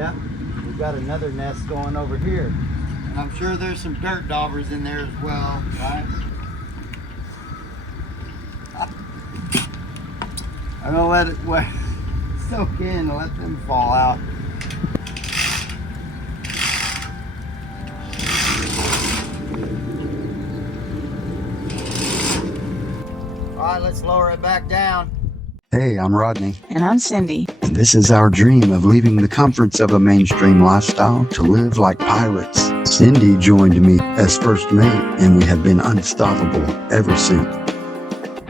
Yep, we've got another nest going over here. And I'm sure there's some dirt daubers in there as well, right? I'm gonna let it soak in and let them fall out. All right, let's lower it back down. Hey, I'm Rodney. And I'm Cyndi. And this is our dream of leaving the comforts of a mainstream lifestyle to live like pirates. Cyndi joined me as first mate, and we have been unstoppable ever since.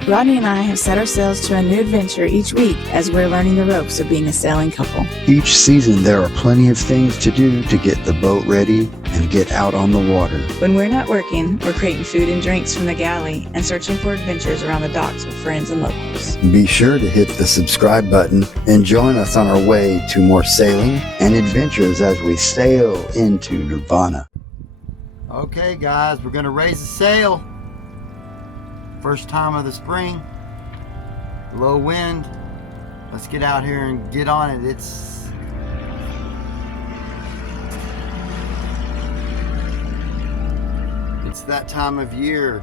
Rodney and I have set our sails to a new adventure each week as we're learning the ropes of being a sailing couple. Each season, there are plenty of things to do to get the boat ready and get out on the water. When we're not working, we're creating food and drinks from the galley and searching for adventures around the docks with friends and locals. Be sure to hit the subscribe button and join us on our way to more sailing and adventures as we sail into Nirvana. Okay guys, we're gonna raise the sail. First time of the spring, low wind. Let's get out here and get on it. It's that time of year.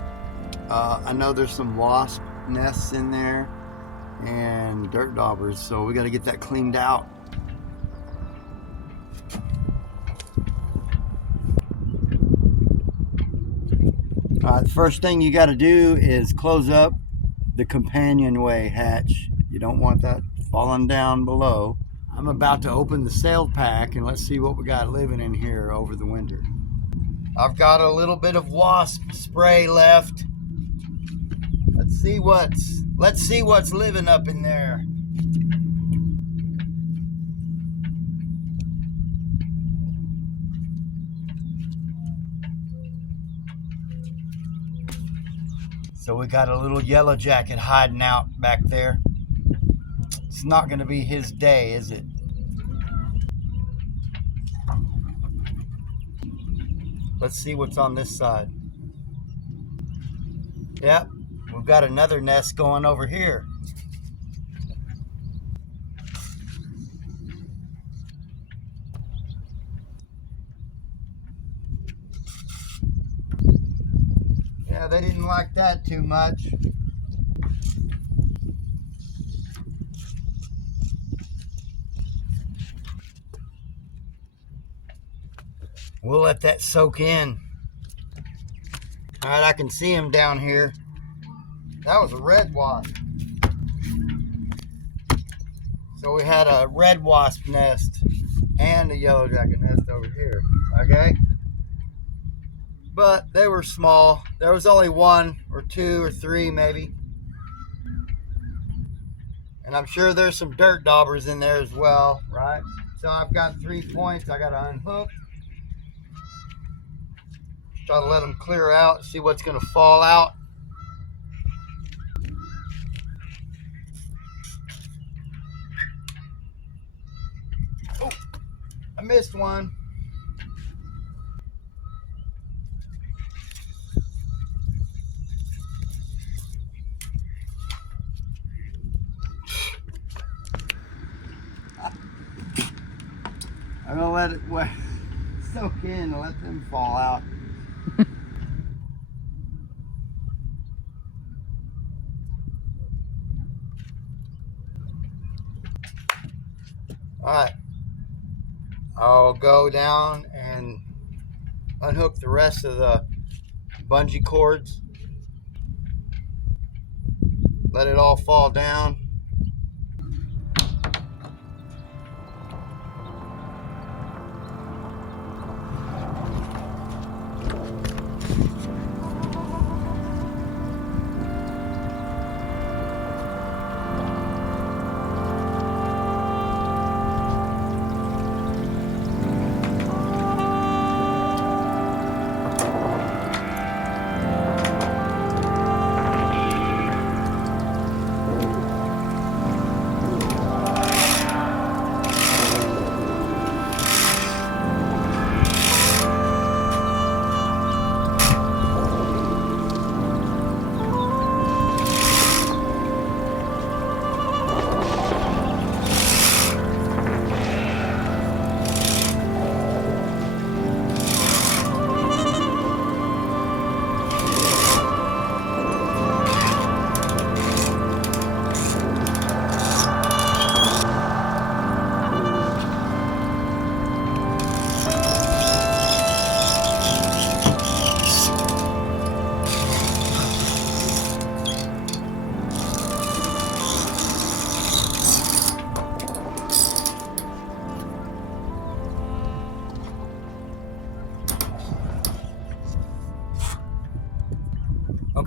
I know there's some wasp nests in there and dirt daubers, so we got to get that cleaned out. The first thing you got to do is close up the companionway hatch. You don't want that falling down below. I'm about to open the sail pack and let's see what we got living in here over the winter. I've got a little bit of wasp spray left. Let's see what's living up in there. So we got a little yellow jacket hiding out back there. It's not going to be his day, is it? Let's see what's on this side. Yep, we've got another nest going over here. Yeah, they didn't like that too much. We'll let that soak in. All right, I can see him down here. That was a red wasp. So we had a red wasp nest and a yellow jacket nest over here, okay? But they were small. There was only one or two or three maybe. And I'm sure there's some dirt daubers in there as well, right? So I've got 3 points I gotta unhook. Try to let them clear out, see what's gonna fall out. Oh, I missed one. I'm gonna let it soak in and let them fall out. All right, I'll go down and unhook the rest of the bungee cords. Let it all fall down.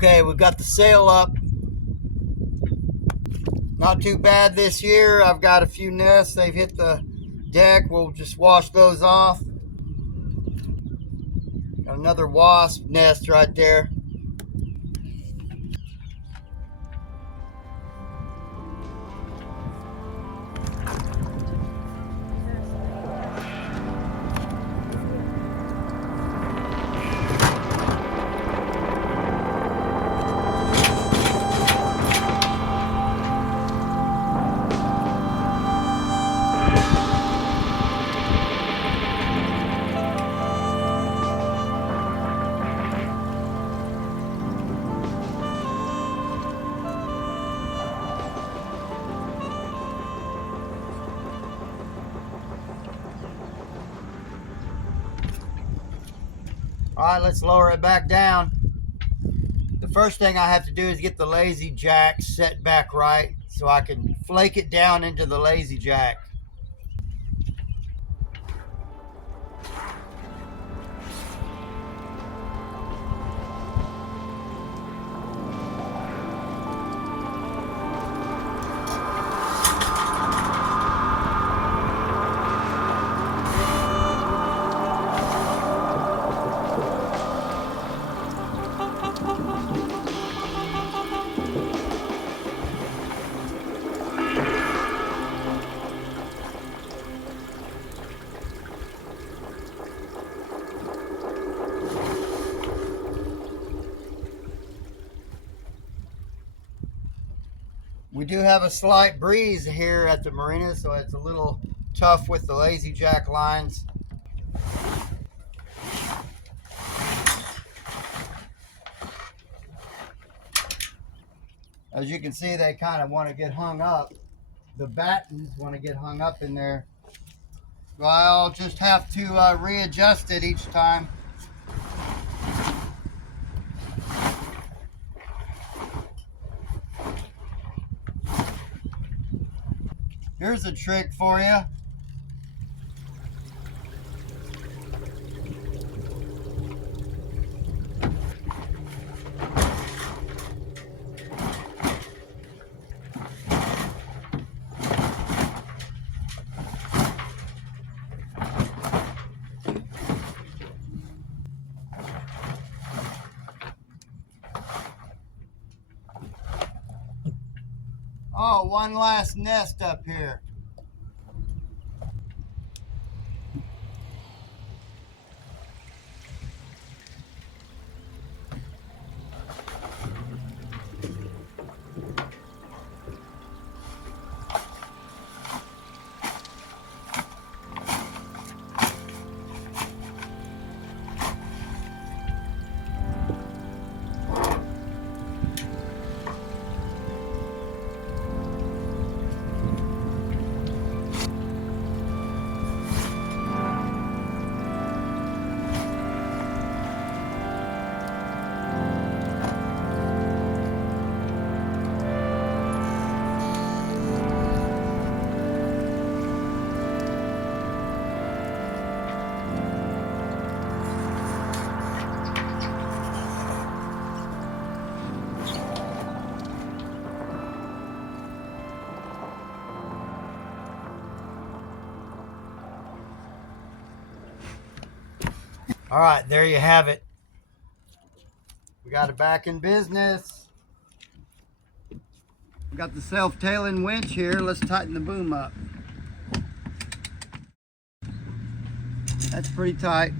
Okay, we've got the sail up. Not too bad this year. I've got a few nests. They've hit the deck. We'll just wash those off. Got another wasp nest right there. All right, let's lower it back down. The first thing I have to do is get the lazy jack set back right so I can flake it down into the lazy jack. We do have a slight breeze here at the marina, so it's a little tough with the lazy jack lines. As you can see, they kind of want to get hung up. The battens want to get hung up in there. So I'll just have to readjust it each time. Here's a trick for you. Oh, one last nest up here. All right, there you have it. We got it back in business. We got the self-tailing winch here. Let's tighten the boom up. That's pretty tight.